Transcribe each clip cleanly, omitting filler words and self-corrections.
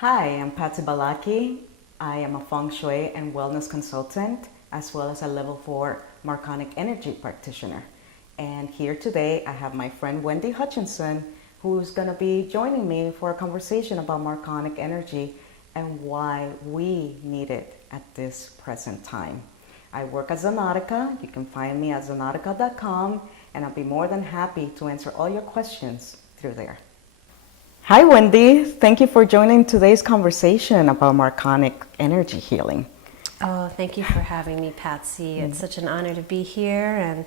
Hi, I'm Patsy Balacchi. I am a Feng Shui and wellness consultant, as well as a level 4 Marconic Energy practitioner. And here today, I have my friend Wendy Hutchinson, who's going to be joining me for a conversation about Marconic Energy and why we need it at this present time. I work at Zenotica. You can find me at zenotica.com, and I'll be more than happy to answer all your questions through there. Hi, Wendy. Thank you for joining today's conversation about Marconic Energy Healing. Oh, thank you for having me, Patsy. It's such an honor to be here, and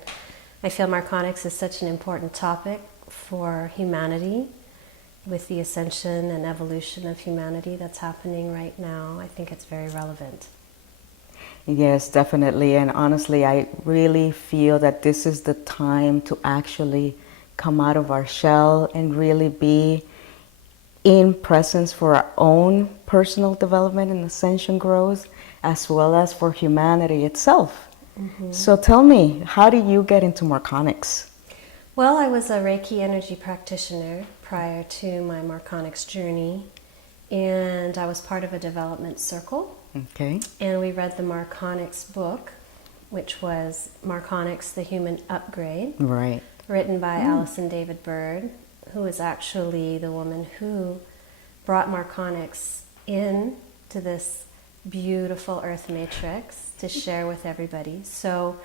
I feel Marconics is such an important topic for humanity with the ascension and evolution of humanity that's happening right now. I think it's very relevant. Yes, definitely. And honestly, I really feel that this is the time to actually come out of our shell and really be in presence for our own personal development and ascension growth, as well as for humanity itself. Mm-hmm. So tell me, how did you get into Marconics? Well, I was a Reiki energy practitioner prior to my Marconics journey, and I was part of a development circle. Okay. And we read the Marconics book, which was Marconics, the Human Upgrade. Right. Written by Alison David Bird, who is actually the woman who brought Marconics in to this beautiful earth matrix to share with everybody. So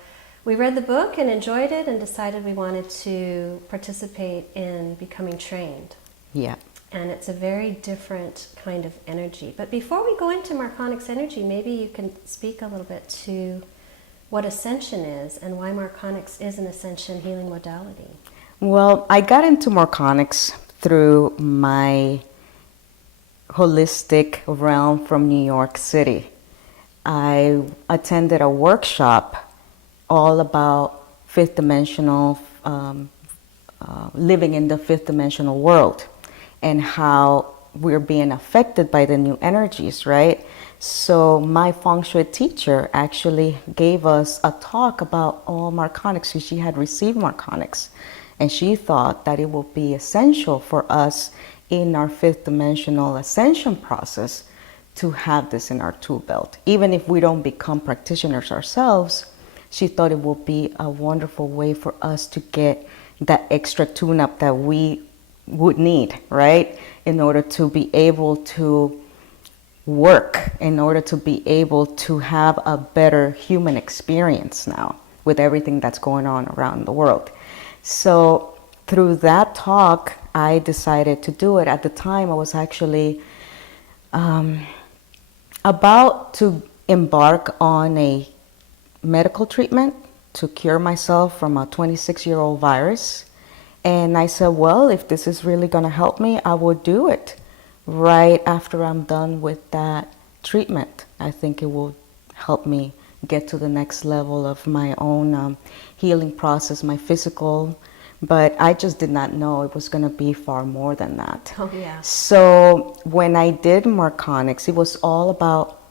we read the book and enjoyed it and decided we wanted to participate in becoming trained. Yeah. And it's a very different kind of energy. But before we go into Marconics energy, maybe you can speak a little bit to what Ascension is and why Marconics is an Ascension healing modality. Well, I got into Marconics through my holistic realm from New York City. I attended a workshop all about fifth dimensional, living in the fifth dimensional world and how we're being affected by the new energies, right? So my Feng Shui teacher actually gave us a talk about all Marconics. So she had received Marconics. And she thought that it would be essential for us in our fifth dimensional ascension process to have this in our tool belt. Even if we don't become practitioners ourselves, she thought it would be a wonderful way for us to get that extra tune-up that we would need, right? In order to be able to work, in order to be able to have a better human experience now with everything that's going on around the world. So through that talk, I decided to do it. At the time, I was actually about to embark on a medical treatment to cure myself from a 26-year-old virus. And I said, well, if this is really going to help me, I will do it right after I'm done with that treatment. I think it will help me get to the next level of my own healing process, my physical, but I just did not know it was going to be far more than that. Oh, yeah. So when I did Marconics, it was all about,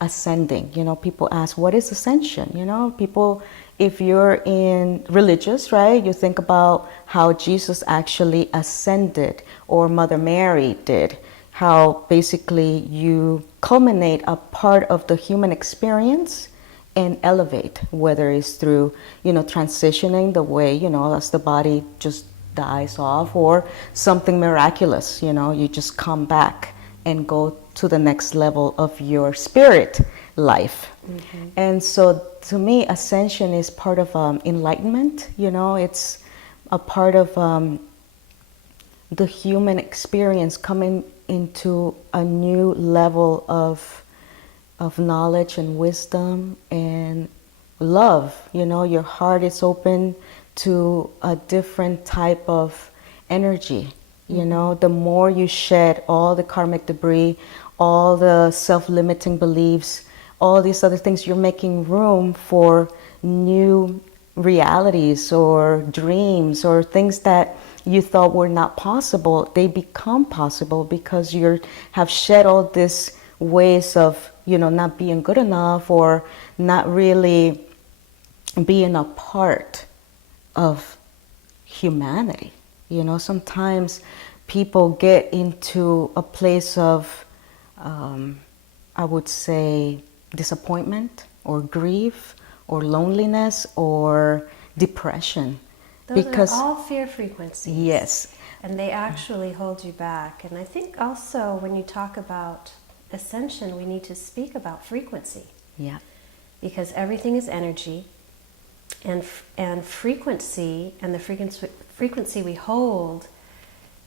ascending. People ask, what is ascension? People, if you're in religious, right, you think about how Jesus actually ascended or Mother Mary did. How basically you culminate a part of the human experience and elevate, whether it's through, transitioning the way, as the body just dies off, or something miraculous, you just come back and go to the next level of your spirit life. Mm-hmm. And so to me, ascension is part of enlightenment, it's a part of the human experience coming into a new level of knowledge and wisdom and love. Your heart is open to a different type of energy. The more you shed all the karmic debris, all the self-limiting beliefs, all these other things, you're making room for new realities or dreams or things that you thought were not possible. They become possible because you have shed all these ways of, not being good enough or not really being a part of humanity. Sometimes people get into a place of I would say, disappointment or grief or loneliness or depression. Those Because, are all fear frequencies. yes. And they actually hold you back. And I think also when you talk about ascension, we need to speak about frequency. Yeah. Because everything is energy, and frequency, and the frequency we hold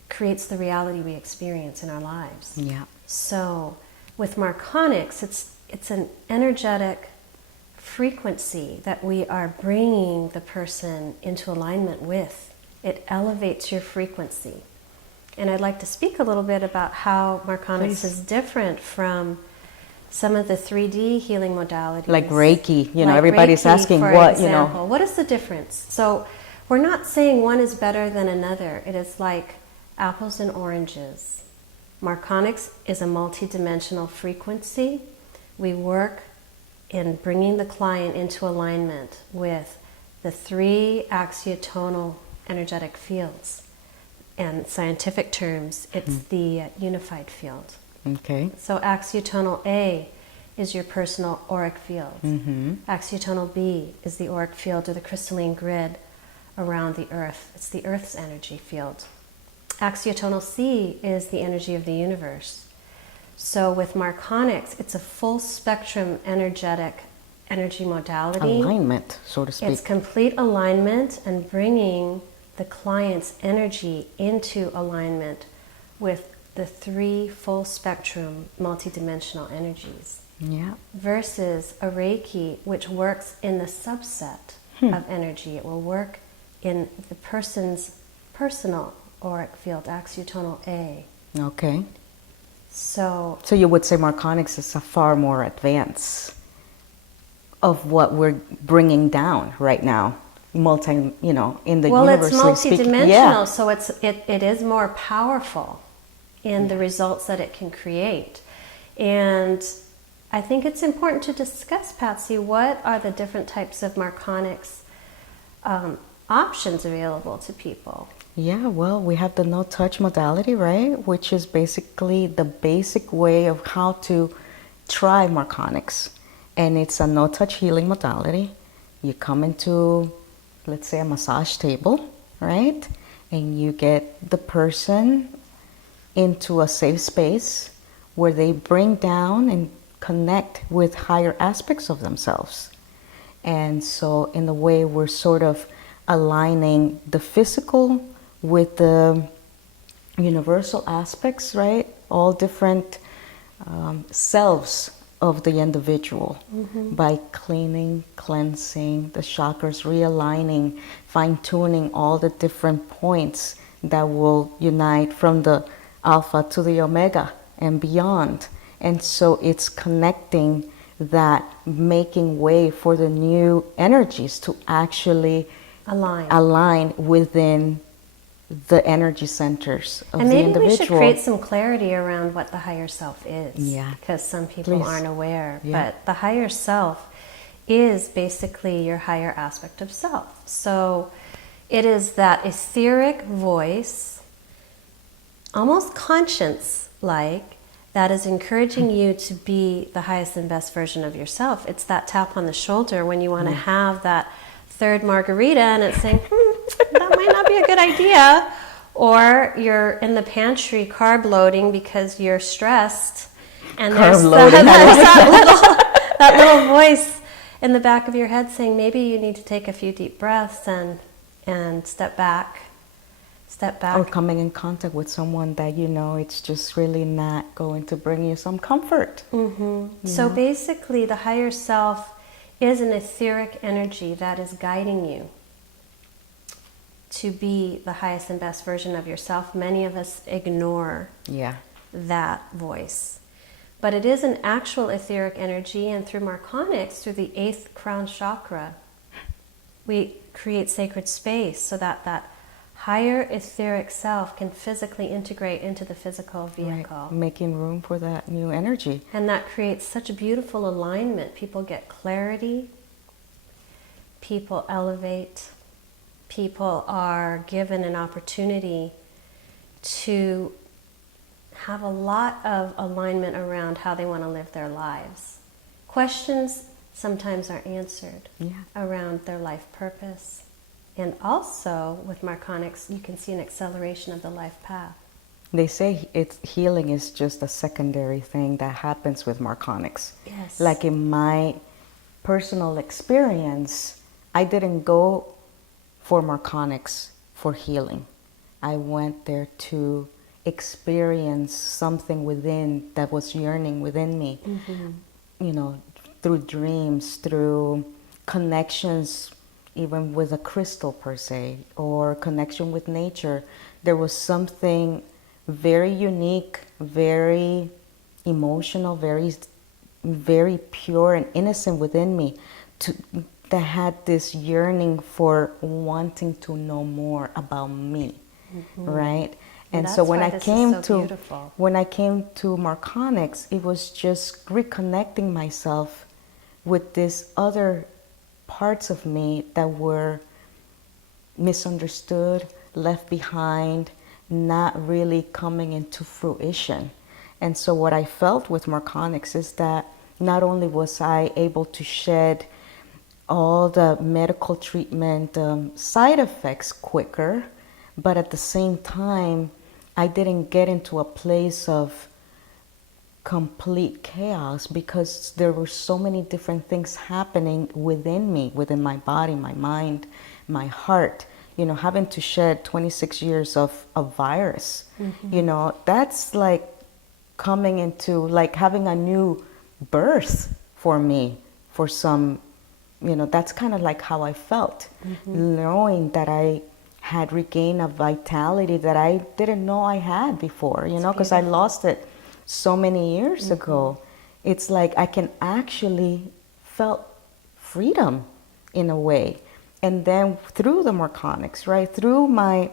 creates the reality we experience in our lives. Yeah. So with Marconics, it's an energetic frequency that we are bringing the person into alignment with. It elevates your frequency. And I'd like to speak a little bit about how Marconics is different from some of the 3D healing modalities. Like Reiki, Like everybody's Reiki, asking for what, example. What is the difference? So we're not saying one is better than another. It is like apples and oranges. Marconics is a multidimensional frequency. We work in bringing the client into alignment with the 3 axiotonal energetic fields. And scientific terms, it's the unified field. Okay. So axiotonal A is your personal auric field. Axiotonal B is the auric field or the crystalline grid around the earth. It's the earth's energy field. Axiotonal C is the energy of the universe. So with Marconics, it's a full spectrum energetic energy modality. Alignment, so to speak. It's complete alignment and bringing the client's energy into alignment with the 3 full spectrum multidimensional energies. Yeah. Versus a Reiki, which works in the subset of energy. It will work in the person's personal auric field, axiotonal A. Okay. So you would say Marconics is a far more advanced of what we're bringing down right now. In the well, it's universally speaking. multidimensional, Yeah. so it is more powerful in the results that it can create. And I think it's important to discuss, Patsy, what are the different types of Marconics options available to people? Yeah, well, we have the no-touch modality, right? Which is basically the basic way of how to try Marconics. And it's a no-touch healing modality. You come into, let's say, a massage table, right? And you get the person into a safe space where they bring down and connect with higher aspects of themselves. And so in a way, we're sort of aligning the physical with the universal aspects, right? All different selves of the individual by cleaning, cleansing the chakras, realigning, fine-tuning all the different points that will unite from the alpha to the omega and beyond. And so it's connecting that, making way for the new energies to actually align within the energy centers of the individual. And maybe we should create some clarity around what the higher self is. Yeah. Because some people aren't aware. Yeah. But the higher self is basically your higher aspect of self. So it is that etheric voice, almost conscience-like, that is encouraging you to be the highest and best version of yourself. It's that tap on the shoulder when you want to have that 3rd margarita and it's saying, that might not be a good idea. Or you're in the pantry carb loading because you're stressed. And there's that little voice in the back of your head saying, maybe you need to take a few deep breaths and step back. Or coming in contact with someone that it's just really not going to bring you some comfort. So basically, the higher self is an etheric energy that is guiding you to be the highest and best version of yourself. Many of us ignore that voice. But it is an actual etheric energy, and through Marconics, through the 8th crown chakra, we create sacred space so that that higher etheric self can physically integrate into the physical vehicle. Right. Making room for that new energy. And that creates such a beautiful alignment. People get clarity, people elevate, people are given an opportunity to have a lot of alignment around how they want to live their lives. Questions sometimes are answered around their life purpose. And also with Marconics, you can see an acceleration of the life path. They say healing is just a secondary thing that happens with Marconics. Yes. Like in my personal experience, I didn't go for Marconics for healing. I went there to experience something within that was yearning within me. You know, through dreams, through connections, even with a crystal per se, or connection with nature. There was something very unique, very emotional, very pure and innocent within me that had this yearning for wanting to know more about me, right? And so when I came to Marconics, it was just reconnecting myself with these other parts of me that were misunderstood, left behind, not really coming into fruition. And so what I felt with Marconics is that not only was I able to shed all the medical treatment side effects quicker, but at the same time, I didn't get into a place of complete chaos because there were so many different things happening within me, within my body, my mind, my heart. You know, having to shed 26 years of a virus, you know, that's like coming into like having a new birth for me, for some, you know, that's kind of like how I felt, knowing that I had regained a vitality that I didn't know I had before, you know, because I lost it so many years ago. It's like I can actually felt freedom in a way. And then through the Marconics, right, through my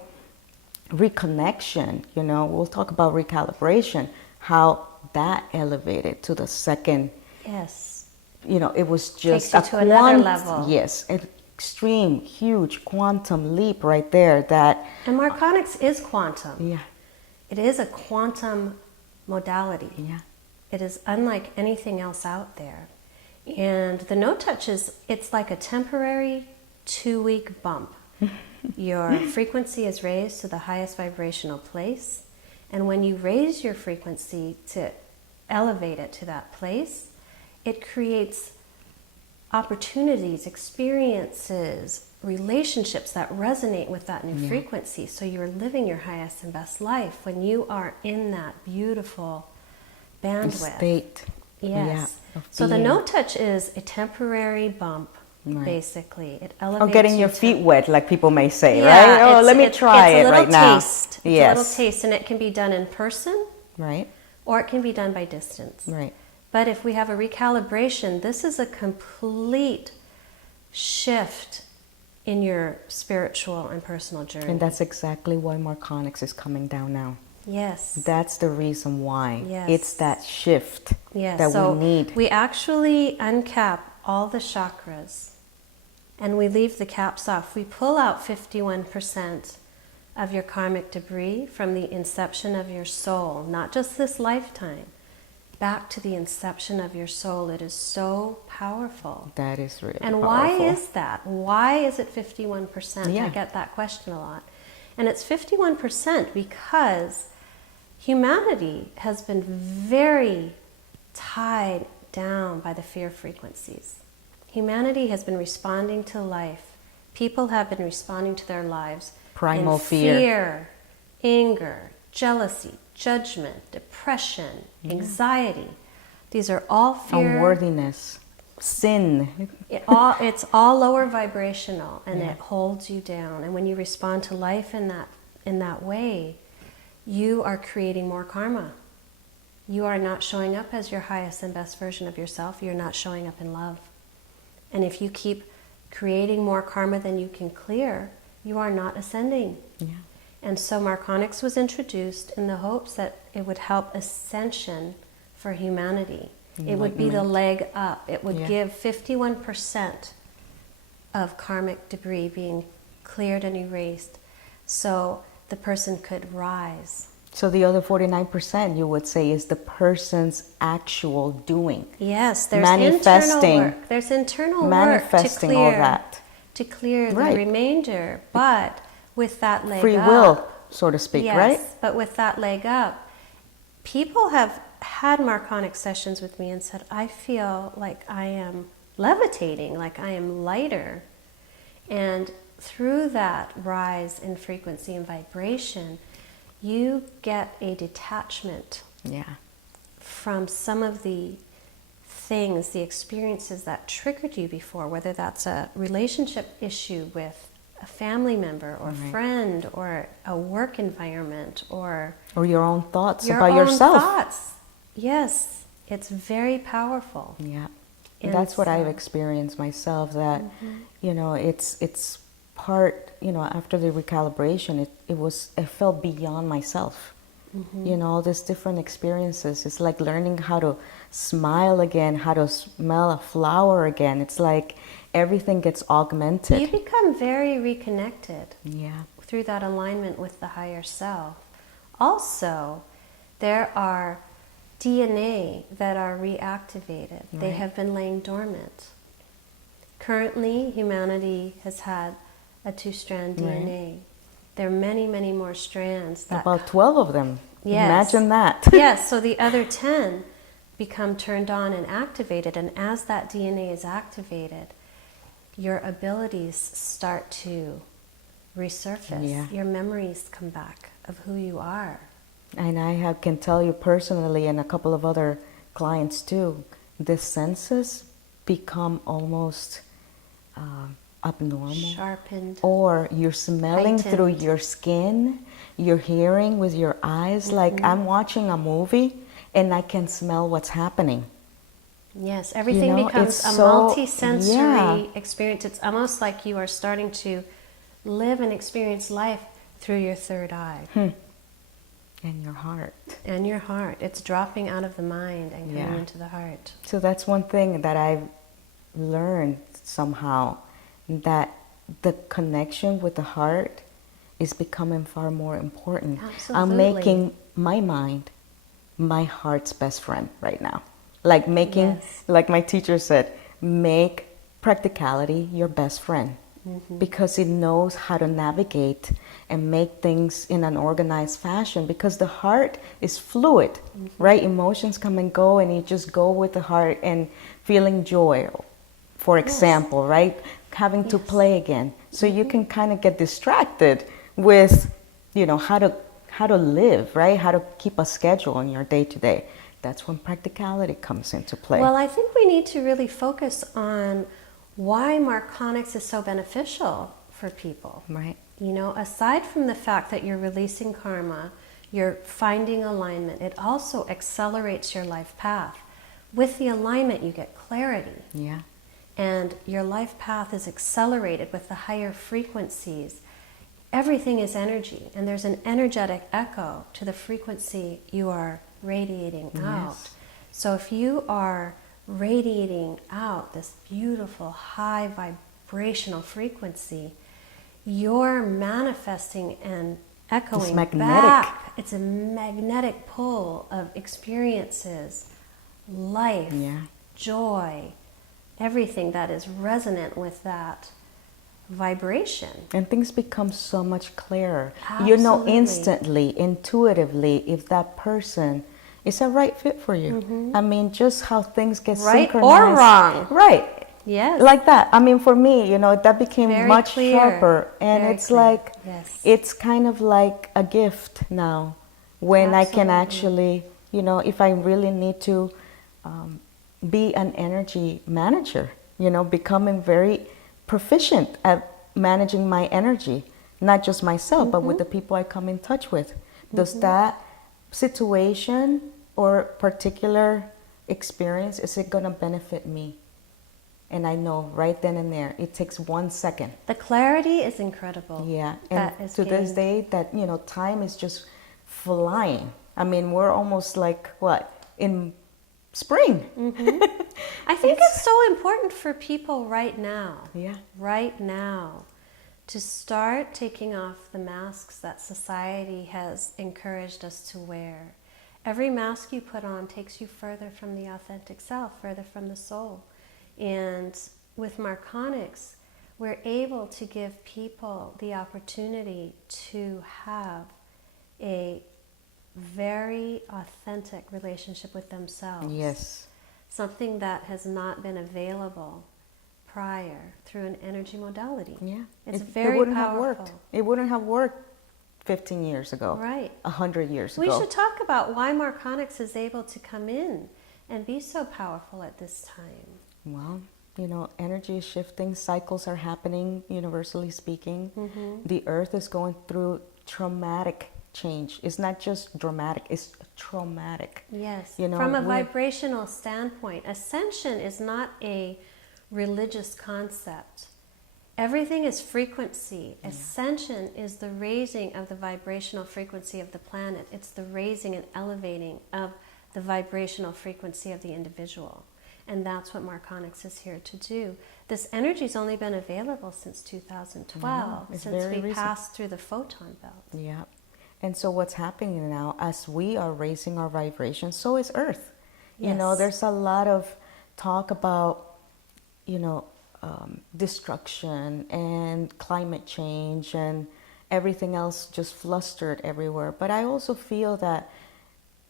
reconnection, you know, we'll talk about recalibration, how that elevated to the second. Yes. You know, it was just takes you to another level. Yes, an extreme, huge quantum leap right there. That and Marconics is quantum. Yeah. It is a quantum modality. Yeah. It is unlike anything else out there. And the no touch it's like a temporary 2-week bump. Your frequency is raised to the highest vibrational place. And when you raise your frequency to elevate it to that place, it creates opportunities, experiences, relationships that resonate with that new frequency. So you're living your highest and best life when you are in that beautiful bandwidth. State. Yes. So the no touch is a temporary bump. Right. Basically, it elevates. Or getting your feet wet, like people may say, yeah, right? Oh, let me try it right now. It's a little taste, and it can be done in person, right? Or it can be done by distance, right? But if we have a recalibration, this is a complete shift in your spiritual and personal journey. And that's exactly why Marconics is coming down now. Yes. That's the reason why. Yes. It's that shift that we need. We actually uncap all the chakras and we leave the caps off. We pull out 51% of your karmic debris from the inception of your soul, not just this lifetime, back to the inception of your soul. It is so powerful. That is really and powerful. Why is that? Why is it 51%? Yeah. I get that question a lot. And it's 51% because humanity has been very tied down by the fear frequencies. Humanity has been responding to life. People have been responding to their lives. Primal in fear, anger, jealousy, judgment, depression, anxiety. These are all fear. Unworthiness, sin. It's all lower vibrational, and it holds you down. And when you respond to life in that way, you are creating more karma. You are not showing up as your highest and best version of yourself. You're not showing up in love. And if you keep creating more karma than you can clear, you are not ascending. Yeah. And so Marconics was introduced in the hopes that it would help ascension for humanity. It would be the leg up. It would give 51% of karmic debris being cleared and erased so the person could rise. So the other 49%, you would say, is the person's actual doing. Yes, there's manifesting, internal work. There's internal manifesting work all that. to clear Right. the remainder. But with that leg Free up, will, so to speak, yes, right? but with that leg up, people have had Marconic sessions with me and said, I feel like I am levitating, like I am lighter. And through that rise in frequency and vibration, you get a detachment Yeah. from some of the things, the experiences that triggered you before, whether that's a relationship issue with a family member or Right. friend or a work environment or your own thoughts your about own yourself. thoughts. Yes, it's very powerful. Yeah. And That's what I've so- experienced myself, that, you know, it's part, you know, after the recalibration, it felt beyond myself. You know, all these different experiences. It's like learning how to smile again, how to smell a flower again. It's like everything gets augmented. You become very reconnected Yeah. through that alignment with the higher self. Also, there are DNA that are reactivated. They Right. have been laying dormant. Currently, humanity has had a 2-strand Right. DNA. There are many, many more strands. That About 12 of them. Yes. Imagine that. Yes, so the other 10 become turned on and activated, and as that DNA is activated, your abilities start to resurface. Yeah. Your memories come back of who you are. And can tell you personally, and a couple of other clients too, the senses become almost abnormal. Sharpened. Or you're smelling through Heightened. your skin, you're hearing with your eyes, like I'm watching a movie and I can smell what's happening. Yes, everything know, becomes it's a so- multi-sensory yeah. experience. It's almost like you are starting to live and experience life through your third eye. And your heart. And your heart. It's dropping out of the mind and coming Yeah. into the heart. So that's one thing that I've learned somehow, that the connection with the heart is becoming far more important. Absolutely. I'm making my mind my heart's best friend right now. Like making, Yes. like my teacher said, make practicality your best friend. Because it knows how to navigate and make things in an organized fashion, because the heart is fluid, right? Emotions come and go, and you just go with the heart and feeling joy, for example, right? Having to play again. So you can kind of get distracted with, you know, how to live, right? How to keep a schedule in your day to day. That's when practicality comes into play. Well, I think we need to really focus on why Marconics is so beneficial for people. Right. You know, aside from the fact that you're releasing karma, you're finding alignment, it also accelerates your life path. With the alignment, you get clarity. Yeah. And your life path is accelerated with the higher frequencies. Everything is energy, and there's an energetic echo to the frequency you are radiating out. So if you are radiating out this beautiful high vibrational frequency, you're manifesting and echoing magnetic. back. It's a magnetic pull of experiences, life, joy, everything that is resonant with that vibration. And things become so much clearer. You know Absolutely. instantly, intuitively, if that person is a right fit for you. I mean, just how things get Right or synchronized. wrong. Right. Yes. Like that. I mean, for me, you know, that became Very much clear. sharper. And Very it's clear. like, Yes. it's kind of like a gift now, when I can Absolutely. actually, you know, if I really need to be an energy manager, you know, becoming very proficient at managing my energy, not just myself, but with the people I come in touch with. Does that situation or particular experience, is it going to benefit me? And I know right then and there, it takes 1 second. The clarity is incredible. Yeah, That and is to this gained. day, that, you know, time is just flying. I mean, we're almost like, what, in spring? I think it's so important for people right now. Yeah. Right now. to start taking off the masks that society has encouraged us to wear. Every mask you put on takes you further from the authentic self, further from the soul. And with Marconics, we're able to give people the opportunity to have a very authentic relationship with themselves. Yes. Something that has not been available prior through an energy modality. Yeah. It's it very wouldn't powerful. have worked. It wouldn't have worked 15 years ago. Right. 100 years ago. We should talk about why Marconics is able to come in and be so powerful at this time. Well, energy is shifting, cycles are happening, universally speaking. The earth is going through traumatic change. It's not just dramatic, it's traumatic. Yes. From a vibrational standpoint, ascension is not a religious concept. Everything is frequency. Yeah. Ascension is the raising of the vibrational frequency of the planet. It's the raising and elevating of the vibrational frequency of the individual. And that's what Marconics is here to do. This energy's only been available since 2012, since we passed through the photon belt. Yeah. And so what's happening now, as we are raising our vibration, so is Earth. Yes. There's a lot of talk about, destruction and climate change and everything else just flustered everywhere. But I also feel that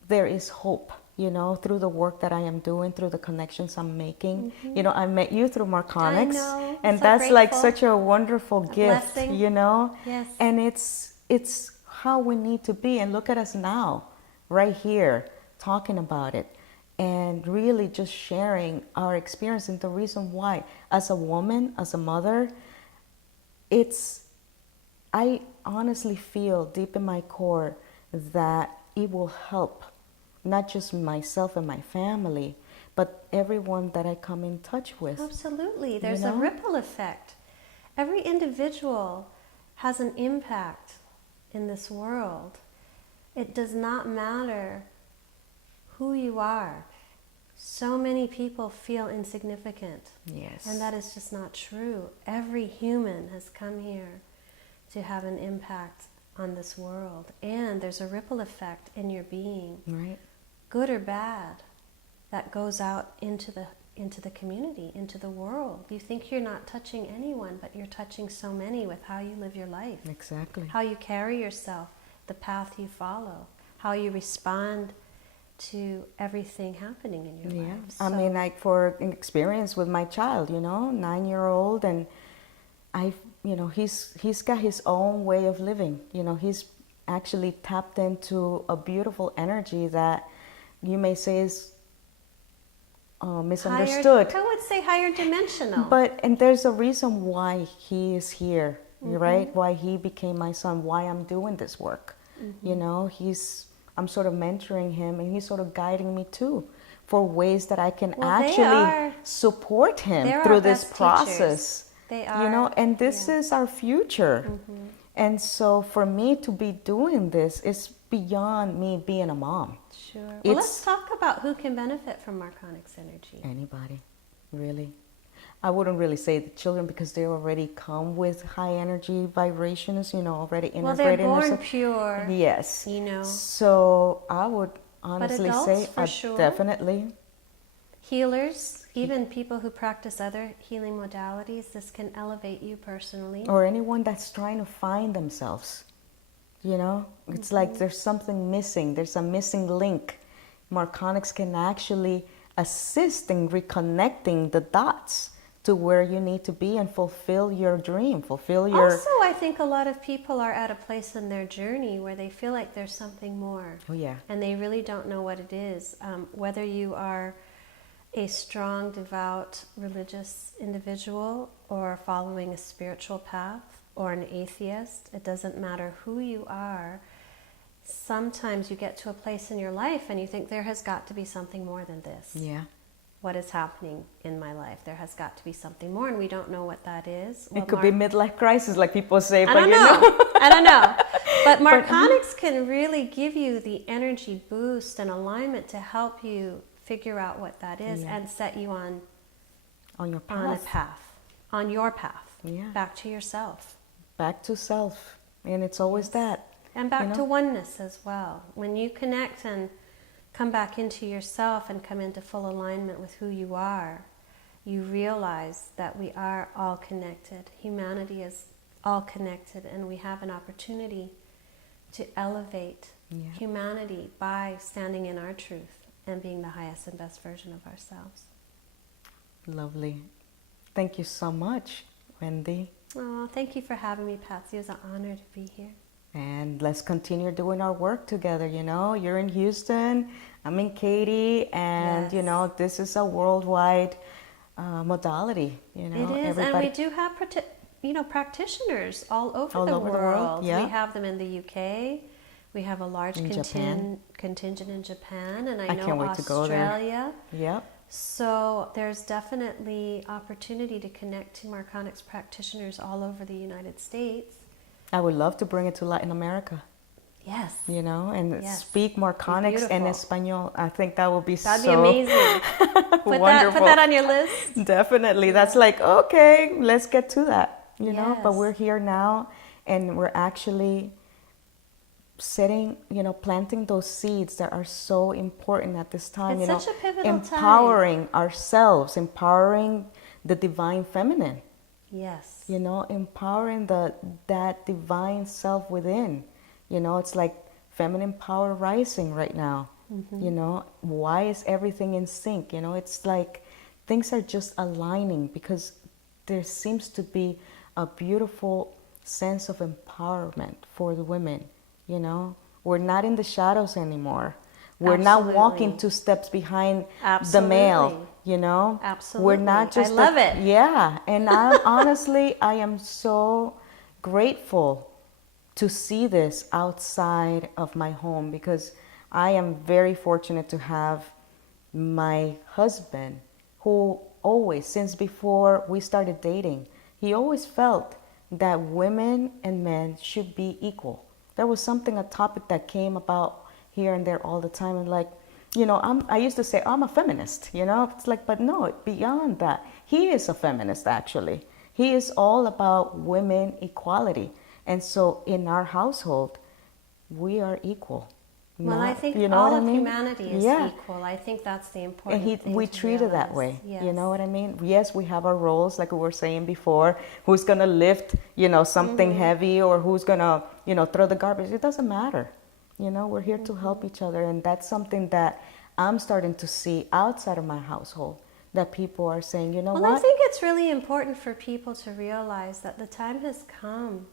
there is hope, through the work that I am doing, through the connections I'm making. I met you through Marconics. I know. And so that's grateful. like such a wonderful gift, blessing. Yes. And it's how we need to be. And look at us now, right here, talking about it. And really just sharing our experience and the reason why, as a woman, as a mother, I honestly feel deep in my core that it will help not just myself and my family, but everyone that I come in touch with. Absolutely. There's a ripple effect. Every individual has an impact in this world. It does not matter who you are. So many people feel insignificant. Yes. And that is just not true. Every human has come here to have an impact on this world. And there's a ripple effect in your being, right, good or bad, that goes out into the community, into the world. You think you're not touching anyone, but you're touching so many with how you live your life. Exactly. How you carry yourself, the path you follow, how you respond to everything happening in your life. So, I mean, like for an experience with my child, 9-year-old, and he's got his own way of living. He's actually tapped into a beautiful energy that you may say is misunderstood. I would say higher dimensional. And there's a reason why he is here, right? Why he became my son, why I'm doing this work. I'm sort of mentoring him, and he's sort of guiding me too for ways that I can actually support him through this process. They are. And this is our future. And so for me to be doing this is beyond me being a mom. Sure. Well, let's talk about who can benefit from Marconics energy. Anybody, really. I wouldn't really say the children because they already come with high energy vibrations, already integrated. Well, they're born pure. Yes. So I would honestly say sure. Definitely. Healers, even people who practice other healing modalities, this can elevate you personally. Or anyone that's trying to find themselves. It's like there's something missing. There's a missing link. Marconics can actually assist in reconnecting the dots to where you need to be and fulfill your dream, Also, I think a lot of people are at a place in their journey where they feel like there's something more. Oh, yeah. And they really don't know what it is. Whether you are a strong, devout, religious individual or following a spiritual path or an atheist, it doesn't matter who you are. Sometimes you get to a place in your life and you think there has got to be something more than this. Yeah. What is happening in my life? There has got to be something more, and we don't know what that is. It could be midlife crisis, like people say. I don't know. I don't know. But Marconics can really give you the energy boost and alignment to help you figure out what that is and set you on your path. on a path, on your path, Yeah. back to yourself. back to self. And it's always that. And back you know? to oneness as well. When you connect and come back into yourself and come into full alignment with who you are, you realize that we are all connected. Humanity is all connected, and we have an opportunity to elevate humanity by standing in our truth and being the highest and best version of ourselves. Lovely. Thank you so much, Wendy. Oh, thank you for having me, Patsy. It was an honor to be here. And let's continue doing our work together. You're in Houston, I'm in Katy, and this is a worldwide modality. It is, and we do have practitioners all over the world. Yeah. We have them in the UK. We have a large contingent in Japan, and I know can't wait Australia. to go there. Yep. So there's definitely opportunity to connect to Marconics practitioners all over the United States. I would love to bring it to Latin America. Yes. And speak Marconics and Espanol. I think that would be That'd be amazing. Put that on your list. Definitely. That's like, okay, let's get to that. Yes. But we're here now, and we're actually setting, planting those seeds that are so important at this time. It's such a pivotal empowering ourselves, empowering the divine feminine. Yes. Empowering that divine self within. It's like feminine power rising right now. Mm-hmm. Why is everything in sync? It's like things are just aligning because there seems to be a beautiful sense of empowerment for the women. We're not in the shadows anymore. We're not walking 2 steps behind the male. Absolutely. We're not just. I love it. Yeah, and I am so grateful to see this outside of my home, because I am very fortunate to have my husband, who always, since before we started dating, he always felt that women and men should be equal. There was a topic that came about here and there all the time, and I used to say, I'm a feminist, it's like, but no, beyond that, he is a feminist actually. He is all about women equality. And so in our household, we are equal. Well, I think all of humanity is equal. I think that's the important thing. We treat it that way. Yes. You know what I mean? Yes, we have our roles, like we were saying before. Who's going to lift, something heavy, or who's going to, throw the garbage? It doesn't matter. We're here to help each other. And that's something that I'm starting to see outside of my household, that people are saying, what? I think it's really important for people to realize that the time has come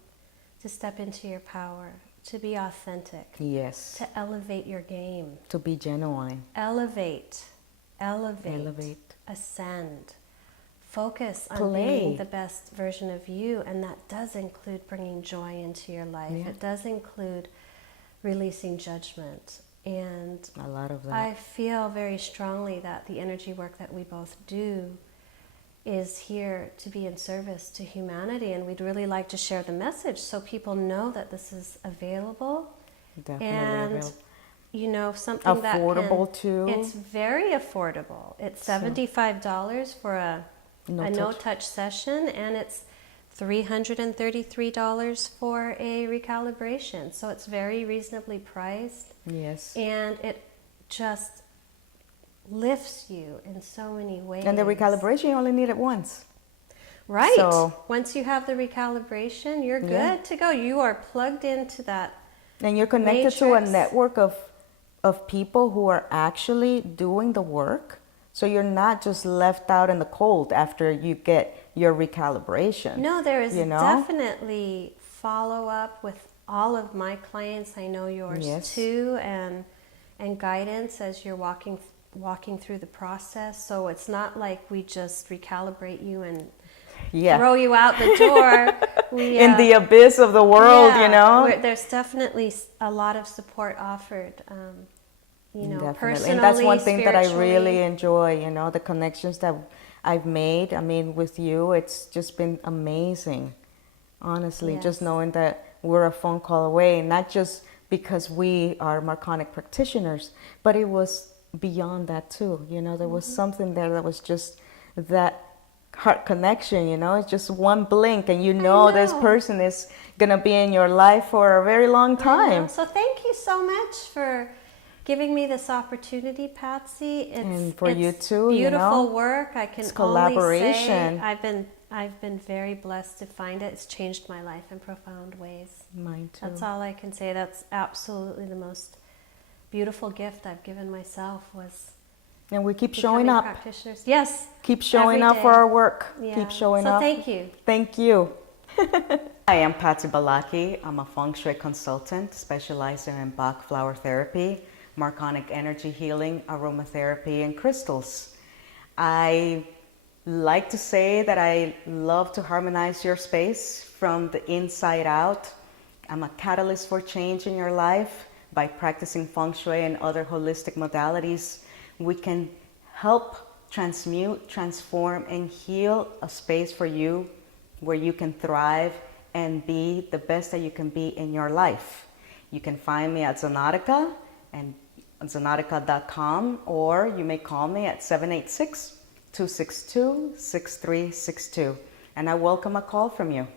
to step into your power, to be authentic. Yes. To elevate your game. To be genuine. Elevate. Ascend. Focus on being the best version of you, and that does include bringing joy into your life. Yeah. It does include releasing judgment. And a lot of that. I feel very strongly that the energy work that we both do is here to be in service to humanity, and we'd really like to share the message so people know that this is available. Definitely and available. Something affordable too. It's very affordable. It's $75 for a no-touch session, and it's $333 for a recalibration. So it's very reasonably priced. Yes. And it just lifts you in so many ways. And the recalibration, you only need it once. Right. So, once you have the recalibration, you're good to go. You are plugged into that. And you're connected to a network of people who are actually doing the work. So you're not just left out in the cold after you get your recalibration. No, there is definitely follow-up with all of my clients. I know yours too, and guidance as you're walking through the process. So it's not like we just recalibrate you and throw you out the door. In the abyss of the world, There's definitely a lot of support offered, personally, and that's one thing that I really enjoy, the connections that I've made. I mean, with you, it's just been amazing, honestly, just knowing that we're a phone call away, not just because we are Marconic practitioners, but it was beyond that too. There was something there that was just that heart connection, you know, it's just one blink and you know this person is gonna be in your life for a very long time. So thank you so much for giving me this opportunity, Patsy. And for you too, beautiful you know, work. I can it's collaboration. collaboration. I've been very blessed to find it. It's changed my life in profound ways. Mine too. That's all I can say. That's absolutely the most beautiful gift I've given myself was. And we keep showing up. Practitioners. Yes. Keep showing up for our work. Yeah. Keep showing up. So thank you. Thank you. Hi, I'm Patsy Balacchi. I'm a Feng Shui consultant specializing in Bach Flower Therapy, Marconic Energy Healing, Aromatherapy, and crystals. I like to say that I love to harmonize your space from the inside out. I'm a catalyst for change in your life. By practicing Feng Shui and other holistic modalities, we can help transmute, transform, and heal a space for you where you can thrive and be the best that you can be in your life. You can find me at Zenotica and Zenotica.com, or you may call me at 786-262-6362, and I welcome a call from you.